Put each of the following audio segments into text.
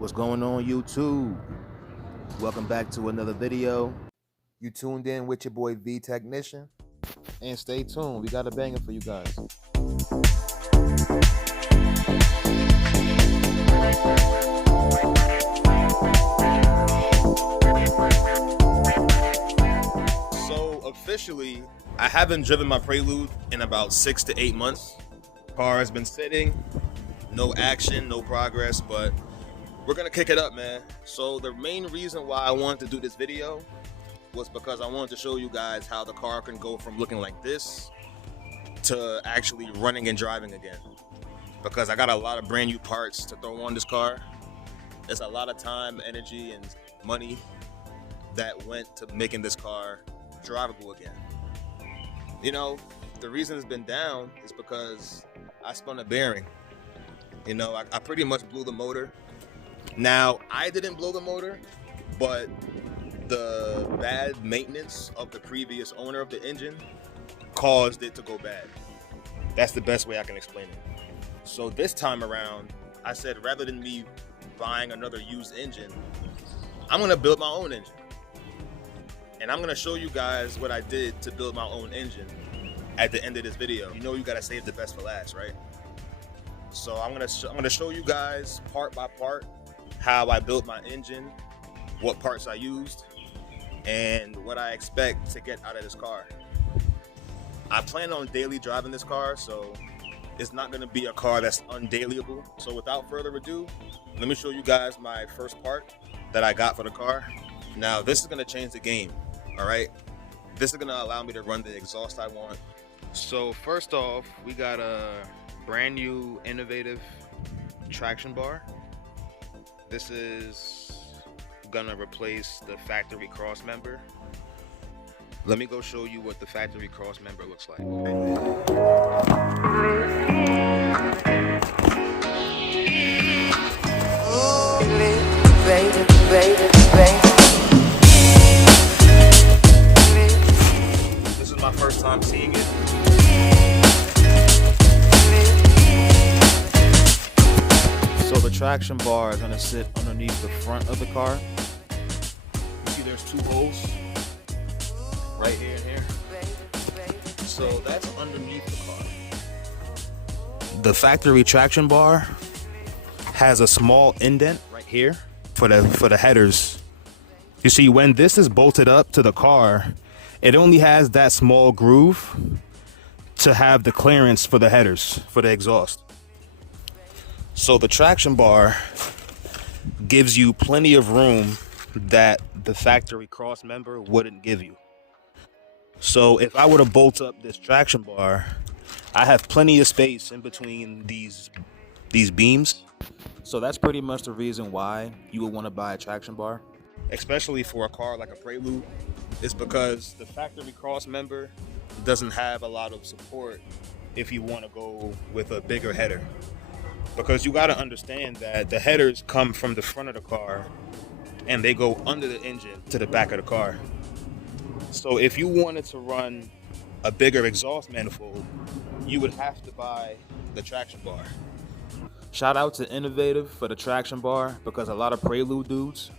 What's going on, YouTube? Welcome back to another video. You tuned in with your boy V Technician, and stay tuned. We got a banger for you guys. So officially, I haven't driven my Prelude in about 6 to 8 months. Car has been sitting, no action, no progress, but we're gonna kick it up, man. So the main reason why I wanted to do this video was because I wanted to show you guys how the car can go from looking like this to actually running and driving again. Because I got a lot of brand new parts to throw on this car. There's a lot of time, energy, and money that went to making this car drivable again. You know, the reason it's been down is because I spun a bearing. You know, I pretty much blew the motor. Now, I didn't blow the motor, but the bad maintenance of the previous owner of the engine caused it to go bad. That's the best way I can explain it. So this time around, I said rather than me buying another used engine, I'm gonna build my own engine. And I'm gonna show you guys what I did to build my own engine at the end of this video. You know you gotta save the best for last, right? So I'm gonna show you guys part by part how I built my engine, what parts I used, and what I expect to get out of this car. I plan on daily driving this car, so it's not gonna be a car that's undailyable. So without further ado, let me show you guys my first part that I got for the car. Now this is gonna change the game, all right? This is gonna allow me to run the exhaust I want. So first off, we got a brand new innovative traction bar. This is gonna replace the factory cross member. Let me go show you what the factory cross member looks like. This is my first time seeing it. So the traction bar is going to sit underneath the front of the car. You see there's two holes right here and here. So that's underneath the car. The factory traction bar has a small indent right here for the headers. You see, when this is bolted up to the car, it only has that small groove to have the clearance for the headers, for the exhaust. So the traction bar gives you plenty of room that the factory cross member wouldn't give you. So if I were to bolt up this traction bar, I have plenty of space in between these beams. So that's pretty much the reason why you would want to buy a traction bar, especially for a car like a Prelude. It's because the factory cross member doesn't have a lot of support if you want to go with a bigger header. Because you got to understand that the headers come from the front of the car and they go under the engine to the back of the car. So if you wanted to run a bigger exhaust manifold, you would have to buy the traction bar. Shout out to Innovative for the traction bar, because a lot of Prelude dudes,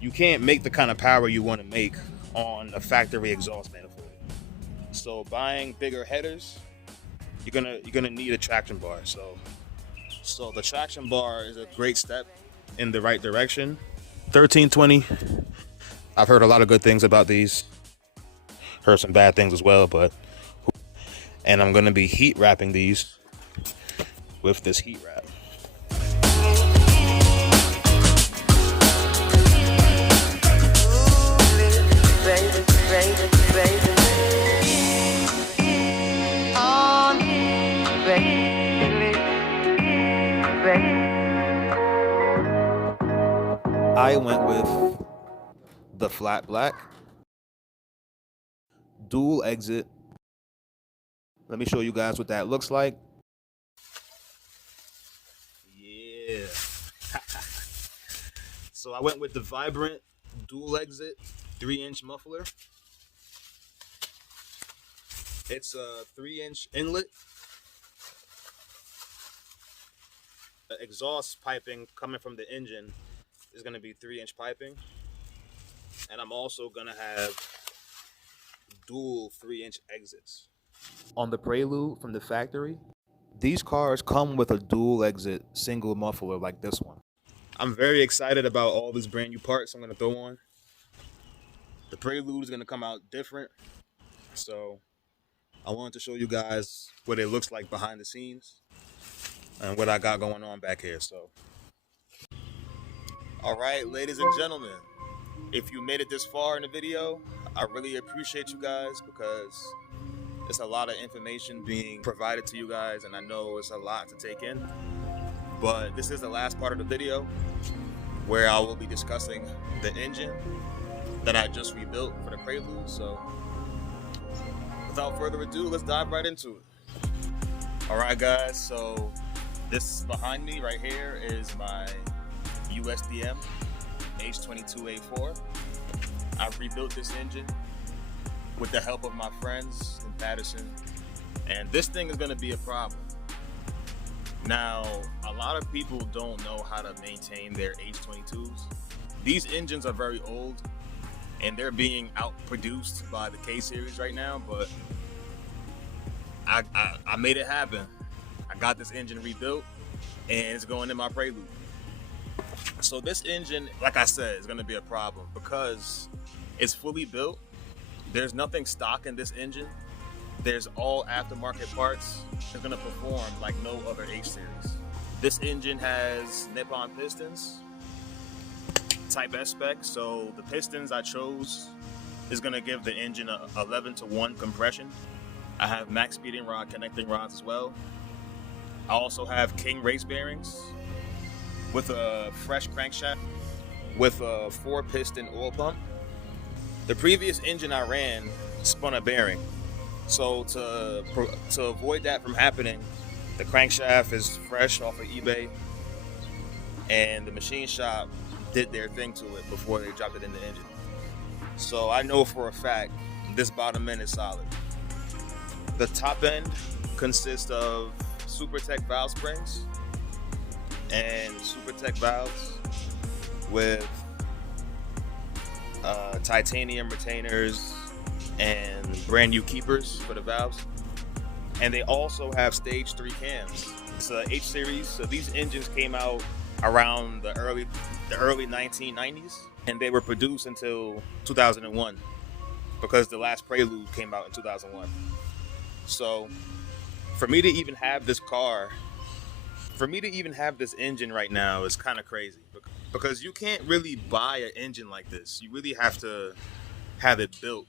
you can't make the kind of power you want to make on a factory exhaust manifold. So buying bigger headers, you're gonna need a traction bar. So the traction bar is a great step in the right direction. 1320. I've heard a lot of good things about these. Heard some bad things as well, and I'm gonna be heat wrapping these with this heat wrap. I went with the flat black, dual exit. Let me show you guys what that looks like. Yeah. So I went with the vibrant dual exit 3-inch muffler. It's a 3-inch inlet The exhaust piping coming from the engine is going to be 3-inch piping, and I'm also going to have dual 3-inch exits. On the Prelude from the factory, these cars come with a dual exit single muffler like this one. I'm very excited about all these brand new parts I'm going to throw on. The Prelude is going to come out different, so I wanted to show you guys what it looks like behind the scenes and what I got going on back here. So, all right, ladies and gentlemen, if you made it this far in the video, I really appreciate you guys, because it's a lot of information being provided to you guys, and I know it's a lot to take in. But this is the last part of the video where I will be discussing the engine that I just rebuilt for the Prelude. So without further ado, let's dive right into it. All right, guys, so this behind me right here is my USDM H22A4. I rebuilt this engine with the help of my friends in Patterson, and this thing is going to be a problem. Now, a lot of people don't know how to maintain their H22s. These engines are very old, and they're being outproduced by the K-Series right now, but I made it happen. I got this engine rebuilt, and it's going in my Prelude. So this engine, like I said, is going to be a problem because it's fully built. There's nothing stock in this engine. There's all aftermarket parts. It's going to perform like no other H-Series. This engine has Nippon pistons, Type S spec, so the pistons I chose is going to give the engine a 11-to-1 compression. I have max speeding rod connecting rods as well. I also have King race bearings with a fresh crankshaft with a 4-piston oil pump. The previous engine I ran spun a bearing, so to avoid that from happening, the crankshaft is fresh off of eBay, and the machine shop did their thing to it before they dropped it in the engine. So I know for a fact this bottom end is solid. The top end consists of SuperTech valve springs and SuperTech valves with titanium retainers and brand new keepers for the valves. And they also have stage 3 cams. It's a H series, so these engines came out around the early 1990s, and they were produced until 2001 because the last Prelude came out in 2001. So for me to even have this engine right now is kind of crazy, because you can't really buy an engine like this. You really have to have it built.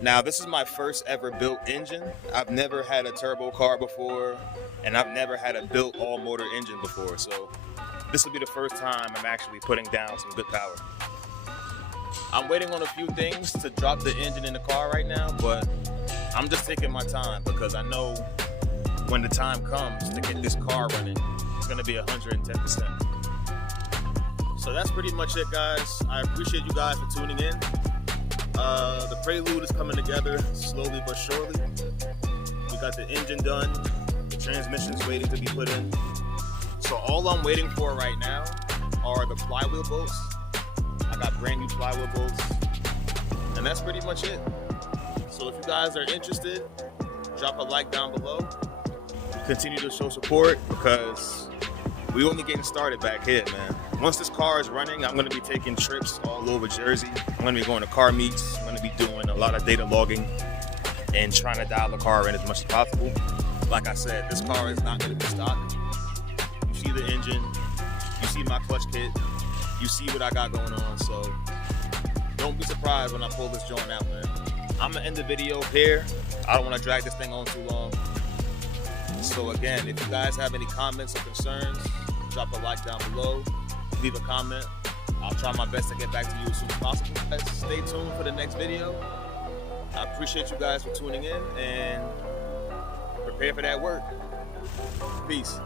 Now, this is my first ever built engine. I've never had a turbo car before, and I've never had a built all-motor engine before. So this will be the first time I'm actually putting down some good power. I'm waiting on a few things to drop the engine in the car right now, but I'm just taking my time because I know when the time comes to get this car running, it's going to be 110%. So that's pretty much it, guys. I appreciate you guys for tuning in. The Prelude is coming together slowly but surely. We got the engine done. The transmission's waiting to be put in. So all I'm waiting for right now are the flywheel bolts. I got brand new flywheel bolts. And that's pretty much it. So if you guys are interested, drop a like down below. Continue to show support because we only getting started back here, man. Once this car is running, I'm going to be taking trips all over Jersey. I'm going to be going to car meets. I'm going to be doing a lot of data logging and trying to dial the car in as much as possible. Like I said, this car is not going to be stock. You see the engine, you see my clutch kit, you see what I got going on. So don't be surprised when I pull this joint out, man. I'm going to end the video here. I don't want to drag this thing on too long. So again, if you guys have any comments or concerns, drop a like down below, leave a comment. I'll try my best to get back to you as soon as possible. Stay tuned for the next video. I appreciate you guys for tuning in and prepare for that work. Peace.